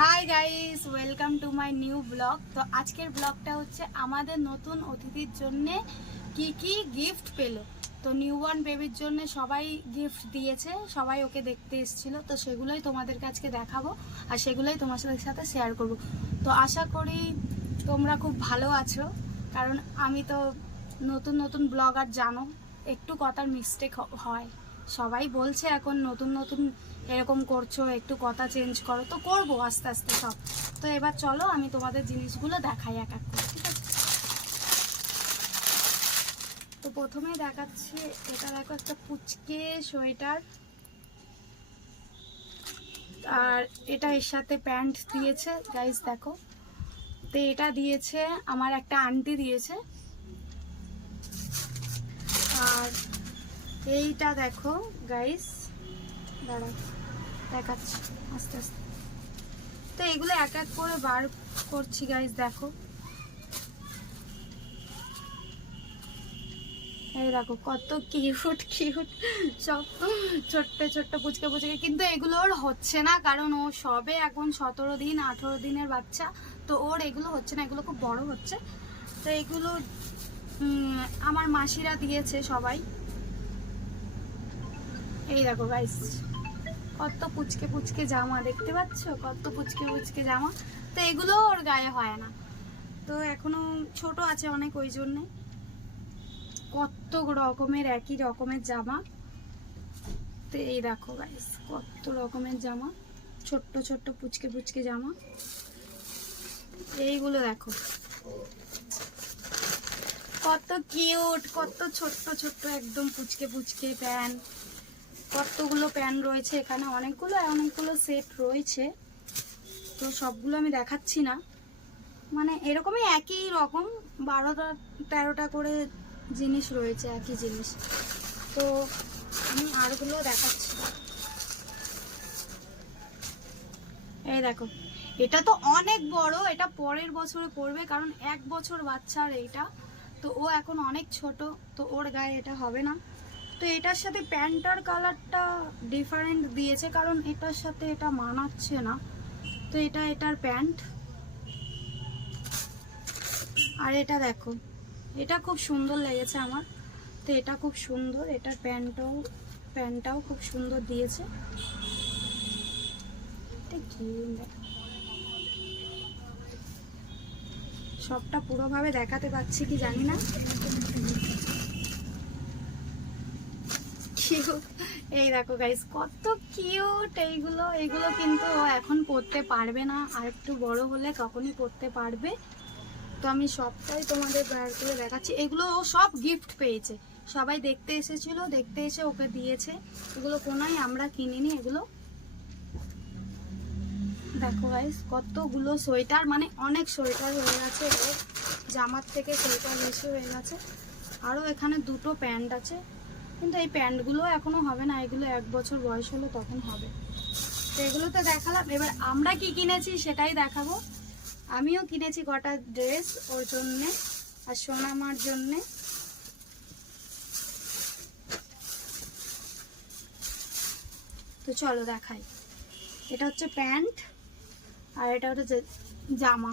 Hi guys, welcome to my new blog. তো আজকের ব্লগটা হচ্ছে আমাদের নতুন অতিথির জন্য কি কি গিফট পেলো। তো নিউবর্ন বেবির জন্য সবাই গিফট দিয়েছে, সবাই ওকে দেখতে এসেছিল। তো সেগুলোই তোমাদের কাছে দেখাবো আর সেগুলোই তোমাদের সাথে শেয়ার করব। তো আশা করি তোমরা খুব ভালো আছো, কারণ আমি তো নতুন নতুন ব্লগার, জানো একটু কথার মিস্টেক হয়। সবাই বলছে এখন নতুন নতুন এরকম করছো, একটু কথা চেঞ্জ করো। তো করবো আস্তে আস্তে সব। তো এবার চলো আমি তোমাদের জিনিসগুলো দেখাই এক এক করে, ঠিক আছে? তো প্রথমে দেখাচ্ছি, এটা দেখো একটা পুচকে সোয়েটার, আর এটা এর সাথে প্যান্ট দিয়েছে গাইস, দেখো। তো এটা দিয়েছে আমার একটা আন্টি দিয়েছে। আর এইটা দেখো গাইস, দাঁড়াও দেখাচ্ছি আস্তে আস্তে। তো এগুলো এক এক করে বার করছি গাইস, দেখো। এই দেখো কত কিউট কিউট সব ছোট্ট ছোট্ট পুচকে পুচকে, কিন্তু এগুলো ওর হচ্ছে না, কারণ ও সবে এখন 17 দিন 18 দিনের বাচ্চা। তো ওর এগুলো হচ্ছে না, এগুলো খুব বড় হচ্ছে। তো এগুলো আমার মাসিরা দিয়েছে সবাই। এই দেখো গাইস, কত পুচকে পুচকে জামা, দেখতে পাচ্ছ কত পুচকে পুচকে জামা। তো এগুলো ওর গায়ে হয় না, তো এখনো ছোট আছে অনেক, ওই জন্যে। কত রকমের একই রকমের জামা। তো এই দেখো গাইস, কত রকমের জামা, ছোট্ট ছোট্ট পুচকে পুচকে জামা। এইগুলো দেখো কত কিউট, কত ছোট্ট ছোট্ট একদম পুচকে পুচকে প্যান্ট। কতগুলো প্যান্ট রয়েছে এখানে, অনেকগুলো অনেকগুলো সেট রয়েছে। তো সবগুলো আমি দেখাচ্ছি না, মানে এরকমই একই রকম 12টা 13টা করে জিনিস রয়েছে, একই জিনিস। তো আমি আরগুলো দেখাচ্ছি। এই দেখো, এটা তো অনেক বড়, এটা পরের বছরে পড়বে, কারণ 1 বছর বাচ্চার এইটা। তো ও এখন অনেক ছোট, তো ওর গায়ে এটা হবে না। তো এটার সাথে প্যান্টার কালারটা ডিফারেন্ট দিয়েছে, কারণ এটার সাথে এটা মানাচ্ছে না। তো এটা এটার প্যান্ট। আর এটা দেখো, এটা খুব সুন্দর লেগেছে আমার। তো এটা খুব সুন্দর, এটার প্যান্টটাও খুব সুন্দর দিয়েছে। এটা কি, সবটা পুরোভাবে দেখাতে পাচ্ছি কি জানি না। এই দেখো গাইস, কত কিউট এইগুলো। এগুলো কিন্তু ও এখন পড়তে পারবে না, আর একটু বড় হলে তখনই পড়তে পারবে। তো আমি সবটাই তোমাদের বের করে দেখাচ্ছি। এগুলো ও সব গিফট পেয়েছে, সবাই দেখতে এসেছিল, দেখতে এসে ওকে দিয়েছে। এগুলো কোনোই আমরা কিনিনি। এগুলো দেখো গাইস, কতগুলো সোয়েটার, মানে অনেক সোয়েটার হয়ে গেছে ওর, জামার থেকে সোয়েটার বেশি হয়ে গেছে। আরও এখানে দুটো প্যান্ট আছে, কিন্তু এই প্যান্টগুলো এখনো হবে না, এগুলো 1 বছর বয়স হলো তখন হবে। তো এগুলো তো দেখালাম, এবার আমরা কি কিনেছি সেটাই দেখাবো। আমিও কিনেছি কটা ড্রেস ওর জন্যে আর সোনামার জন্যে। তো চলো দেখাই। এটা হচ্ছে প্যান্ট, আর এটা হচ্ছে জামা।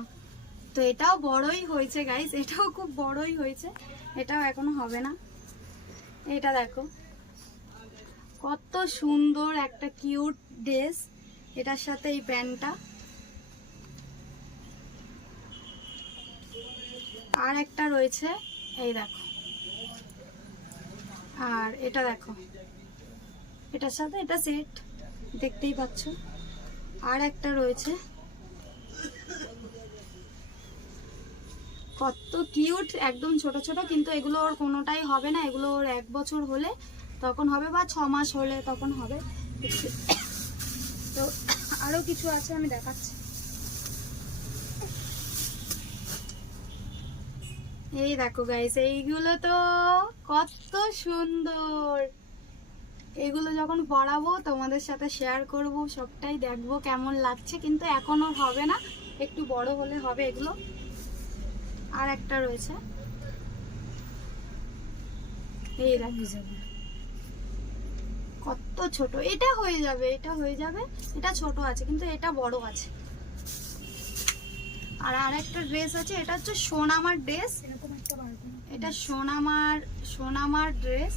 তো এটাও বড়ই হয়েছে গাইস, এটাও খুব বড়ই হয়েছে, এটাও এখনো হবে না। এটা দেখো কত সুন্দর একটা কিউট ড্রেস, এটার সাথে এই প্যান্টটা। আর একটা রয়েছে, এই দেখো। আর এটা দেখো, এটার সাথে এটা সেট, দেখতেই পাচ্ছ। আর একটা রয়েছে, কত কিউট, একদম ছোট ছোট। কিন্তু এগুলো ওর কোনোটাই হবে না, এগুলো ওর 1 বছর হলে তখন হবে, বা 6 মাস হলে তখন হবে। তো আরো কিছু আছে, আমি দেখাচ্ছি। এই দেখো গাইস, এইগুলো তো কত সুন্দর। এগুলো যখন পরাবো তোমাদের সাথে শেয়ার করব, সবটাই দেখবো কেমন লাগছে। কিন্তু এখনো হবে না, একটু বড় হলে হবে এগুলো। আর একটা রয়েছে, এই রাখি যাবে, কত ছোট। এটা হয়ে যাবে, এটা হয়ে যাবে। এটা ছোট আছে, কিন্তু এটা বড় আছে। আর আরেকটা ড্রেস আছে, এটা হচ্ছে সোনামার ড্রেস, এটা সোনামার ড্রেস।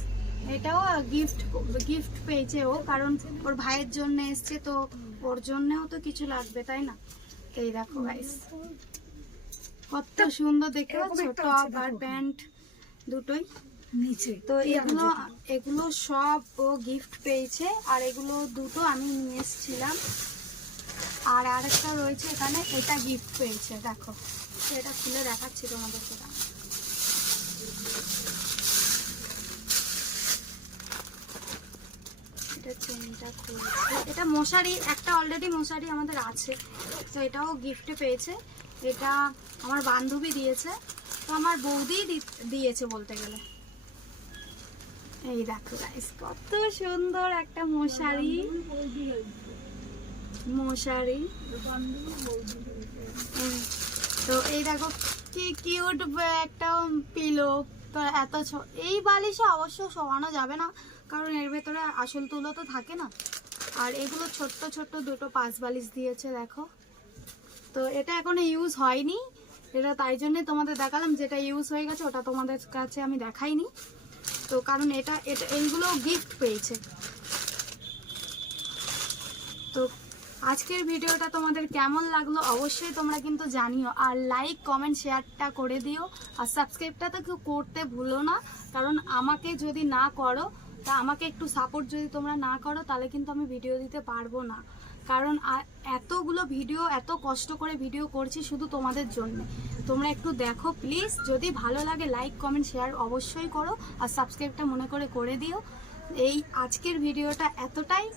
এটাও গিফট পেয়েছে ও, কারণ ওর ভাইয়ের জন্য এসছে, তো ওর জন্যও তো কিছু লাগবে তাই না। এই দেখো গাইস কত সুন্দর দেখতে পাচ্ছ, টপ আর প্যান্ট দুটোই নিচে। তো এগুলো সব ও গিফট পেয়েছে, আর এগুলো দুটো আমি নিয়ে এসেছিলাম। আর আরেকটা রয়েছে এখানে, এটা গিফট পেয়েছে দেখো, তো এটা খুলে দেখাচ্ছি তোমাদেরকে। এটা চেনটা খুলছে, এটা মশারি, একটা অলরেডি মশারি আমাদের আছে, তো এটাও গিফটে পেয়েছে। এটা আমার বান্ধবী দিয়েছে, তো আমার বৌদি দিয়েছে বলতে গেলে। এই দেখো গাইস কত সুন্দর একটা মশারি। তো এই দেখো কি কিউট একটা পিলো। তো এত এই বালিশে অবশ্য শোয়ানো যাবে না, কারণ এর ভেতরে আসল তুলো তো থাকে না। আর এগুলো ছোট্ট ছোট্ট দুটো 5 বালিশ দিয়েছে দেখো। তো এটা এখনো ইউজ হয়নি, এটা তাই জন্যে তোমাদের দেখালাম। যেটা ইউজ হয়ে গেছে ওটা তোমাদের কাছে আমি দেখাইনি, তো কারণ এটা এইগুলো গিফট পেয়েছে। তো আজকের ভিডিওটা তোমাদের কেমন লাগলো অবশ্যই তোমরা কিন্তু জানিও, আর লাইক কমেন্ট শেয়ারটা করে দিও, আর সাবস্ক্রাইবটা তো কেউ করতে ভুলো না, কারণ আমাকে যদি না করো, তা আমাকে একটু সাপোর্ট যদি তোমরা না করো, তাহলে কিন্তু আমি ভিডিও দিতে পারবো না। কারণ এতগুলো ভিডিও, এত কষ্ট করে ভিডিও করছি শুধু তোমাদের জন্য। তোমরা একটু দেখো প্লিজ, যদি ভালো লাগে লাইক কমেন্ট শেয়ার অবশ্যই করো, আর সাবস্ক্রাইবটা মনে করে দিও। এই আজকের ভিডিওটা এতটাই,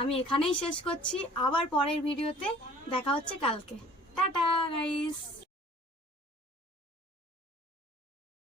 আমি এখানেই শেষ করছি। আবার পরের ভিডিওতে দেখা হচ্ছে কালকে। Tata guys.